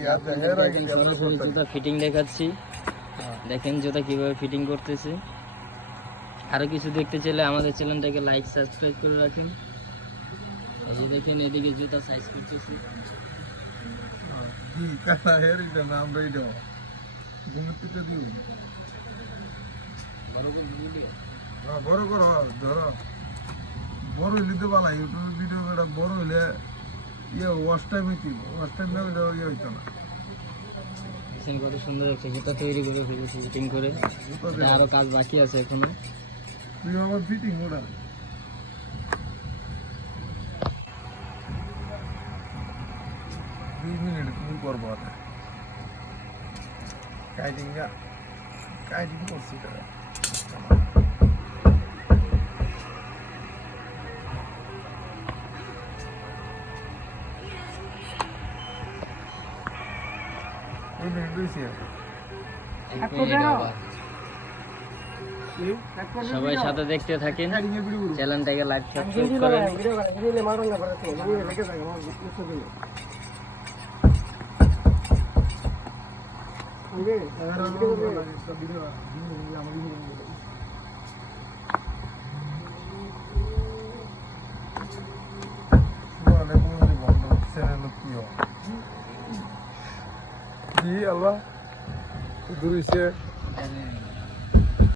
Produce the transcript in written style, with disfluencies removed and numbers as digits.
সরাসরি জুতা ফিটিং দেখাচ্ছি, দেখেন জুতা কিভাবে ফিটিং করতেছে। আরো কিছু দেখতে চাইলে আমাদের চ্যানেলটাকে লাইক সাবস্ক্রাইব করে রাখেন। এই যে দেখেন এদিকে জুতা সাইজ করতেছে। বড় করো ধরো, বড় হইলে তো ভালো। ইউটিউব ভিডিও বড় হইলে ওয়াশ টাইম না হইলে হইতো না। কত সুন্দর একটা জুতা তৈরি করে ফেলেছি ফিটিং করে। আরো কাজ বাকি আছে এখনো। তুই আমার ফিটিং ওরা 2 মিনিট তুমি করবো কাইটিং করছি তারা। সবাই সাথে দেখতে থাকেন, চ্যানেলটাকে লাইক সাবস্ক্রাইব করেন। আল্লাহ দূর হইছে।